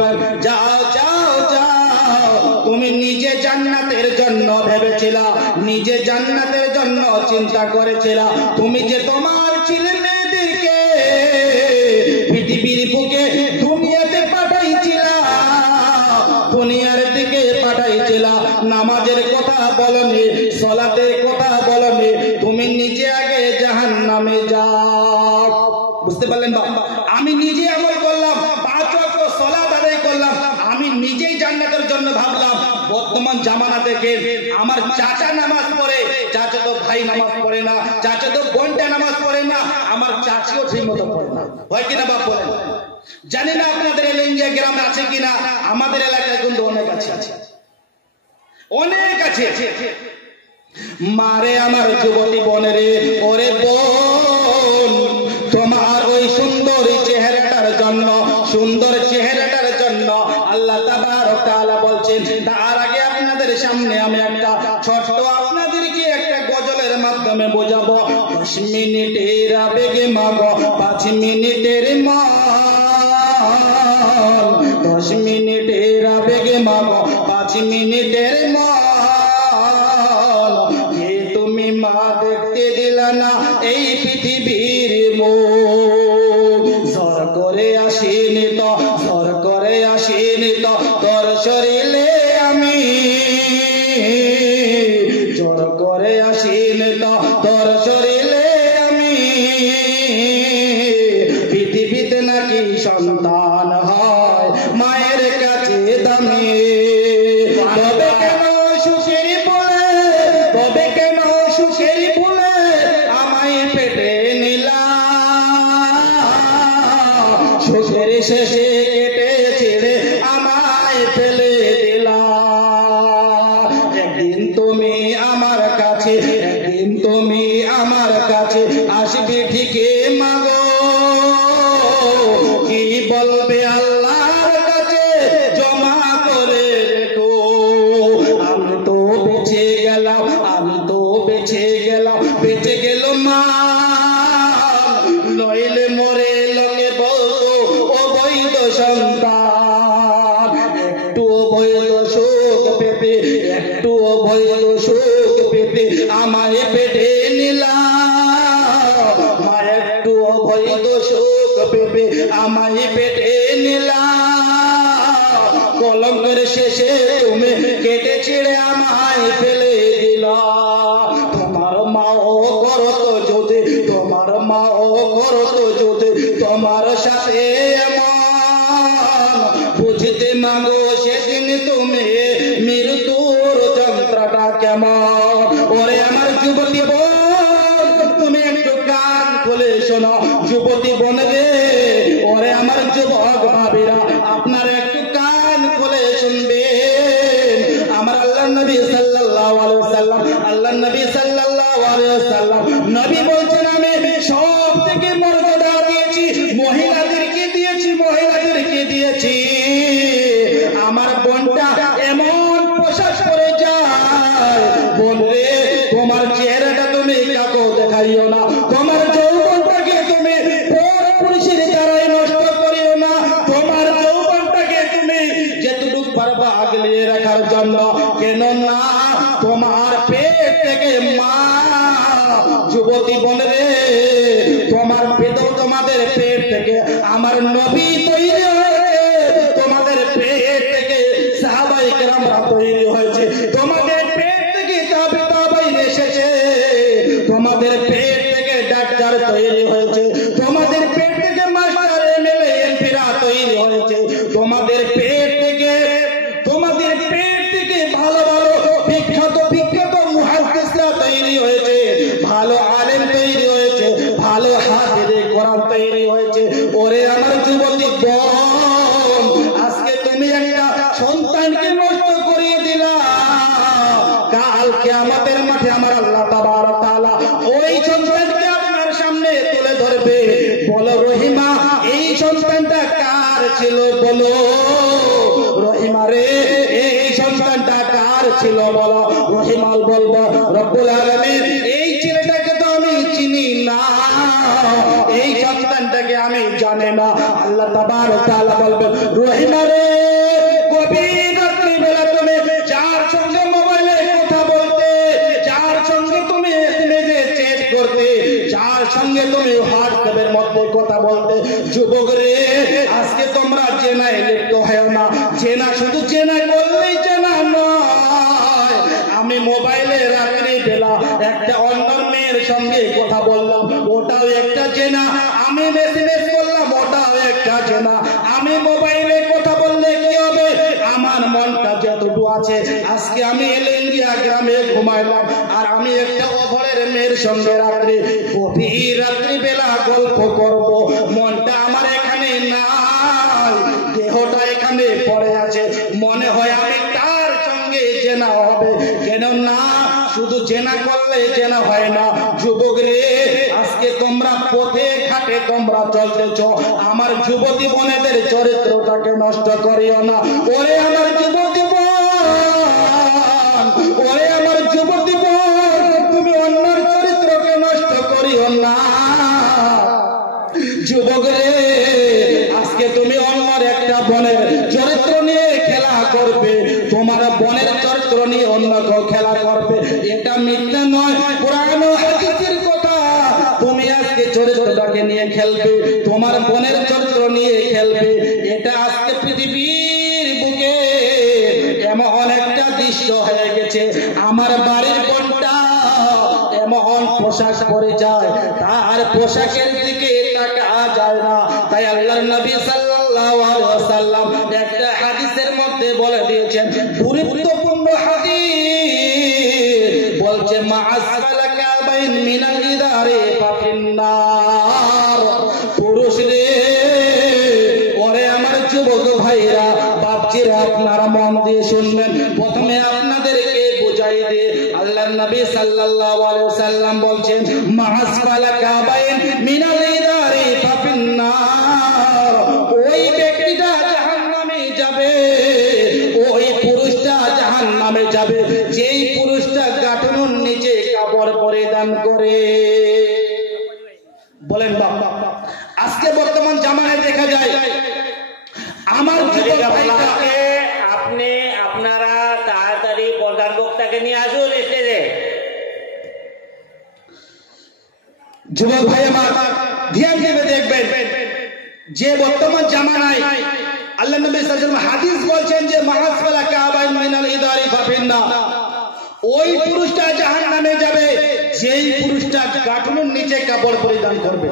বলবেন, যাও যাও যাও, তুমি নিজে জান্নাতের জন্য ভেবেছিলা, নিজে জান্নাতের জন্য চিন্তা করেছিলা, তুমি যে তোমার ছেলে মেয়েদেরকে পৃথিবীর বুকে দুনিয়াতে পাঠাইছিলা, দুনিয়ার দিকে পাঠাইছিলা, নামাজের কথা বলনি, সালাতের কথা বলনি, তুমি নিজে আগে জাহান্নামে যাও। বুঝতে পারলেন বাবা? আমি নিজে আমল করলাম, 5 ওয়াক্ত সালাত আদায় করলাম, আমি নিজেই জান্নাতের জন্য ভাবলাম। বর্তমান জামানা থেকে আমার চাচা নামাজ পড়ে, চাচাতো ভাই নামাজ পড়ে না, চাচাতো বোনটা নামাজ পড়ে না, আমার চাচিও ঠিক মতো পড়ে না। হয় কিনা বাপ বলেন? জানি না আপনাদের এলাকায় গ্রামে আছে কিনা, আমাদের এলাকায় কিন্তু অনেক আছে, অনেক আছে। মারে আমার যুবতী বোনেরে, ওরে বোন, তোমার ওই সুন্দর চেহারাটার জন্য, সুন্দর চেহারাটার জন্য আল্লাহ তাবারক তাআলা বলছেন। তার আগে আপনাদের সামনে আমি একটা ছোট্ট আপনাদেরকে একটা গজলের মাধ্যমে বোঝাবো। 10 মিনিটের আবেগে মাগো 5 মিনিটের মান, 10 মিনিটের আবেগে মাগো 5 মিনিটের মান। তুমি মা দেখতে দিলা না এই পৃথিবীর মুখ, জোর করে আসিনি তো, জোর করে আসিনি তো তোর শরীরে আমি, জোর করে আসিনি তো তোর শরীরে আমি। পৃথিবীতে নাকি সন্তান হয় মায়ের কাছে দামি, তবে কেন সুখের বলে, তবে কেন সুখের বলে আমায় পেটে নিলা, সুখের শেষে কেটে ছেড়ে আমায় ফেলে দিলা। একদিন তুমি আমার কাছে, একদিন তুমি আমার কাছে আসবে ঠিকই মাগো, কি বলবে আল্লাহর কাছে জমা করে রেখো। আমি তো বেঁচে গেলাম, আমি তো বেঁচে গেলাম, বেঁচে গেল মা, নইলে মরে লোকে বলতো অবৈধ সন্তান। একটু অবৈধ সুখ পেতে, একটু অবৈধ সুখ পেতে আমায় পেটে নিলাম, মা একটু অবৈধ সুখ পেতে আমায় পেটে নিলাম। কলঙ্কের শেষে তুমি কেটে ছিঁড়ে আমায় ফেলে দিলা। তোমার মাও করতো যদি, তোমার মাও করতো যদি তোমার সাথে এমন, বুঝতে মাগো সেদিন তুমি মৃত্যুর যন্ত্রটা কেমন। ওরে আমার যুবতী বোন, তুমি একটু কান খুলে শোনো, যুবতী বোন রে, ওরে আমার যুবক ভাবিরা, আপনারা একটু কান খুলে শুনবেন। আমার আল্লাহ নবী সাল্লাল্লাহু আলাইহি ওয়াসাল্লাম, আল্লাহ নবী সাল্লাল্লাহু আলাইহি ওয়াসাল্লাম নবী বলছেন, আমি সব থেকে মর্যাদা দিয়েছি মহিলাদেরকে, দিয়েছি মহিলাদেরকে দিয়েছি। আমার বোনটা এমন পোশাক পরে যায়, বোন রে তোমার চেহারাটা তুমি কাউকে দেখাইও না, তোমার যৌবনটাকে তুমি পুরুষের দ্বারাই নষ্ট করিও না, তোমার যৌবনটাকে তুমি যেটুকু পারবা আগলিয়ে রাখার জন্য, কেন না তোমার পেট থেকে মা, যুবতী বোন রে, তোমার পেটও, তোমাদের পেট থেকে আমার নবী তৈরি হয়েছে, তোমাদের পেট থেকে সাহাবায়ে কেরামরা তৈরি হয়েছে, তোমাদের পেট থেকে তাবেঈন এসেছে, তোমাদের পেট থেকে ডাক্তার তৈরি হয়েছে, তোমাদের পেট থেকে মাস্টার এমএলএ এমপিরা তৈরি হয়েছে, তোমাদের পেট থেকে, তোমাদের পেট থেকে ভালো ভালো বিখ্যাত বিখ্যাত মুহাদ্দিসরা তৈরি হয়েছে, ভালো আলেম তৈরি হয়েছে, ভালো হাফেজে কোরআন তৈরি হয়েছে। ওরে আমার যুবতী বোন, আজকে তুমি একটা সন্তানকে নষ্ট করিয়ে দিলা, কাল কিয়ামতের মাঠে আমার আল্লাহ তাবারক তাআলা ওই সন্তানকে আপনার সামনে তুলে ধরবে। বলো রহিমা, এই সন্তানটা কার ছিল? বলো রহিমা রে, এই সন্তানটা কার ছিল? বলো। রহিমাল বলবো রব্বুল আলামিন, এই ছেলেটাকে তো আমি চিনি না, এই সন্তানটাকে আমি জানি না। আল্লাহ তাবারক ওয়া তাআলা বলবেন, রহিমা রে, গভীর রাত্রি বেলা তুমি যার সঙ্গে মোবাইলে কথা বলতে, যার সঙ্গে তুমি এসএমএসে চ্যাট করতে, যার সঙ্গে তুমি হোয়াটসঅ্যাপের মধ্যে কথা বলতে, যুবক রে, আজকে তোমরা জেনায় লিপ্ত হও না। জেনা শুধু জেনা করলেই জেনা নয়। আমি মোবাইলে রাত্রি বেলা একটা অন্য মেয়ের সঙ্গে কথা বললাম, ওটাও একটা জেনা। আমি মেসেজ করলাম, ওটাও একটা জেনা। আমি মোবাইলে কথা বললে কি হবে? আমার মনটা যতটুকু আছে, আজকে আমি এলেঙ্গিয়া গ্রামে ঘুমাইলাম, আর আমি একটা অভরের মেয়ের সঙ্গে রাত্রি গভীর রাত্রি বেলা গল্প করব, মনটা আমার এখানে নাই, দেহটা এখানে পড়ে আছে, মনে হয় আমি তার সঙ্গে জেনা হবে। কেন না, শুধু জেনা করলে জেনা হয় না। যুবক রে, আজকে তোমরা পথে ঘাটে তোমরা চলতেছ, আমার যুবতী বোনেদের চরিত্রটাকে নষ্ট করিও না। ওরে আমার যুবতী বোন, ওরে আমার যুবতী বোন, তুমি অন্যের চরিত্রকে নষ্ট করিও না। যুবক রে, আজকে তুমি অন্যের একটা বোনের চরিত্র নিয়ে খেলা করবে, তোমার বোনের চরিত্র নিয়ে অন্য কেউ খেলা করবে, এটা মিথ্যা নয়, কোরআন ও হাদিসের কথা। তুমি আজকে চরিত্রটাকে নিয়ে খেলবে, তোমার বোনের চরিত্র নিয়ে খেলবে, এটা আজকে পৃথিবীর বুকে এমন একটা দৃশ্য হয়ে গেছে। আমার বাড়ির বোনটা এমন পোশাক পরে যায়, তার পোশাকের দিকে তাকায়া যায় না। তাই আল্লাহর নবী সাল্লাল্লাহু আলাইহি ওয়াসাল্লাম একটা হাদিসের মধ্যে বলে দিয়েছেন, গুরুত্বপূর্ণ হাদিস, বলছে মা আসফালা কাবাইন মিনাল ইদারি ফাফিন্নার। পুরুষ রে, ওরে আমার যুবক ভাইরা, বাপজিরা, আপনারা মন দিয়ে শুনবেন। প্রথমে আপনাদেরকে বুঝাই দিয়ে আল্লাহর নবী সাল্লাল্লাহু আলাইহি ওয়াসাল্লাম বলছেন, মা আসফালা কাবাইন মিনাল ইদারি ফাফিন্নার। ওই ব্যক্তিটা জাহান্নামে যাবে, ওই পুরুষটা জাহান্নামে যাবে যেই পুরুষটা গাঁটুর নিচে কাপড় পরিধান করে। বলেন বাবা, আজকে বর্তমান জামানায় দেখা যায় আমার আপনাকে আপনারা তাড়াতাড়ি প্রধান বক্তাকে নিয়ে আসুন স্টেজে। যুবক ভাই আমার ধ্যান দিয়ে দেখবেন যে বর্তমান জামানায় আল্লাহ নবী সাল্লাল্লাহু আলাইহি ওয়াসাল্লাম হাদিস বলছেন যে মাহাসফালা কাবাইন মিনাল ইদারি ফাফিন্নার। ওই পুরুষটা জাহান্নামে যাবে যেই পুরুষটা গাঁটুর নিচে কাপড় পরিধান করবে।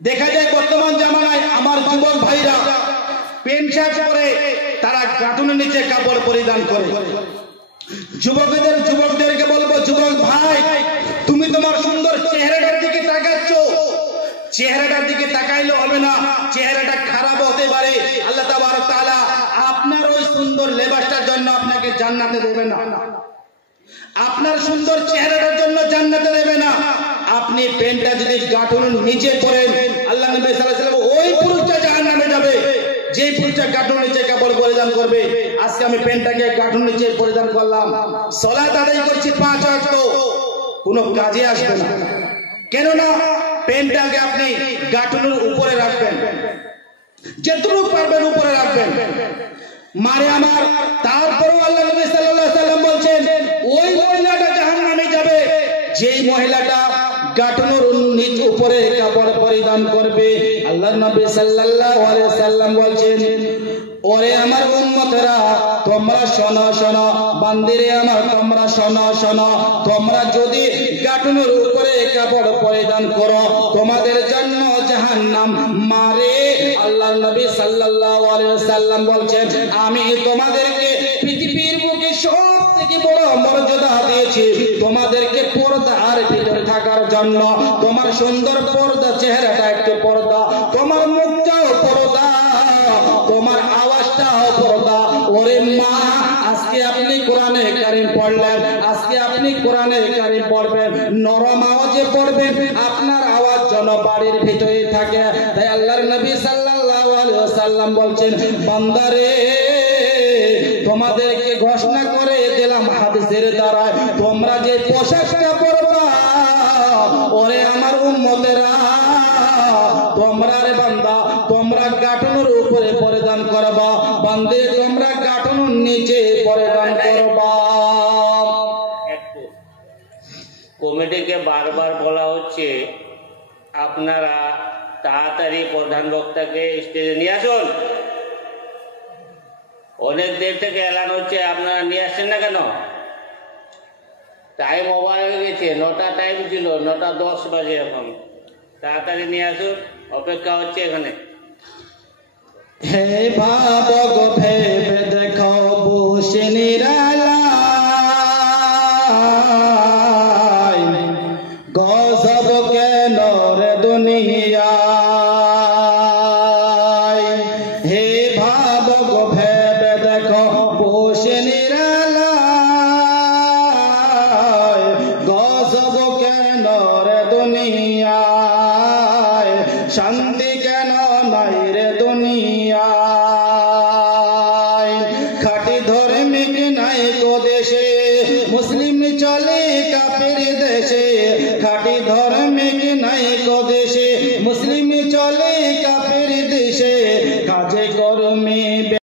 দেখা যায় বর্তমান জামানায় আমার যুবক ভাইরা প্যান্ট শার্ট পরে তারা গাঁটুর নিচে কাপড় পরিধান করে। যুবকদেরকে বলবো, যুবক ভাই, তুমি তোমার সুন্দর চেহারাটার দিকে তাকাচ্ছ, চেহারাটার দিকে তাকাইলে হবে না, চেহারাটা খারাপ হতে পারে। আল্লাহ তাবারক ওয়া তাআলা আপনার ওই সুন্দর লেবাসটার জন্য আপনাকে জান্নাতে দেবে না, আপনার সুন্দর চেহারাটার জন্য জান্নাতে দেবে না। আপনি প্যান্টটা যদি গাঁটুর নিচে পরেন, আল্লাহ নবী সাল্লাল্লাহু আলাইহি ওয়াসাল্লাম ওই পুরুষটা জাহান্নামে যাবে যে পুরুষটা গাঁটুর নিচে কাপড় পরিধান করবে। আজকে আমি প্যান্টটাকে গাঁটুর নিচে পরিধান করলাম, সালাত আদায় করছি 5 ওয়াক্ত, কোনো কাজে আসবে না। কেননা প্যান্টটাকে আপনি গাঁটুর উপরে রাখবেন, যতটুকু পারবেন উপরে রাখবেন। মারে আমার, তারপরেও আল্লাহ নবী সাল্লাল্লাহু আলাইহি ওয়াসাল্লাম বলছেন ওই মহিলাটা জাহান্নামে যাবে যেই মহিলাটা গাঁটুর নিচ উপরে কাপড় পরিধান করবে। আল্লাহ নবী সাল্লাল্লাহু আলাইহি ওয়াসাল্লাম বলছেন, ওরে আমার উম্মতেরা, তোমরা শোনো শোনো, বান্দিরে আমার তোমরা শোনো শোনো, তোমরা যদি গাঁটুর উপরে কাপড় পরিধান করো তোমাদের জন্য জাহান্নাম। মারে আল্লাহ নবী সাল্লাল্লাহু আলাইহি ওয়াসাল্লাম বলছেন, আমি তোমাদেরকে পৃথিবীর বুকে সবথেকে বড় মর্যাদা দিয়েছি, তোমাদেরকে পর্দার ভিতরে থাকার জন্য। তোমার সুন্দর পর্দা, চেহারাটা একটু পর্দা, তোমার মুখটাও পর্দা, তোমার আওয়াজটাও পর্দা। ওরে মা, আজকে আপনি কোরআনে কারীম পড়লেন, আজকে আপনি কোরআনে কারীম পড়বেন, নরম আওয়াজে পড়বেন, আপনার আওয়াজ যেন বাড়ির ভিতরে থাকে। তাই আল্লাহর নবী সাল্লাল্লাহু আলাইহি ওয়াসাল্লাম বলছেন, বান্দারে, তোমাদেরকে ঘোষণা করে দিলাম হাদিসের দ্বারা, তোমরা যে পোশাকটা পরবা, ওরে আমার উম্মতেরা, তোমরা রে বান্দা গাঠনের উপরে পরিধান করবা, বান্দে তোমরা গাঠনের নিচে পরিধান করবা। একটু কমিটিকে বারবার বলা হচ্ছে আপনারা তাড়াতাড়ি প্রধান বক্তাকে স্টেজে নিয়ে আসুন। অনেক দের থেকে এলান হচ্ছে, আপনারা নিয়ে আসছেন না কেন? টাইম ওভার হয়ে গেছে, 9টা টাইম ছিল, 9:10 বাজে এখন। তাড়াতাড়ি নিয়ে আসুন, অপেক্ষা হচ্ছে এখানে। হে ভাবক ভেবে দেখো বসে নিরালায়, গজব কেন রে দুনিয়ায়। হে ভাবক ভেবে দেখো বসে নিরালায়, গজব কেন রে দুনিয়ায়, শান্তি কেন নাই রে দুনিয়ায়। খাঁটি ধর্মিক নাই কো দেশে, মুসলিম চলে কাফের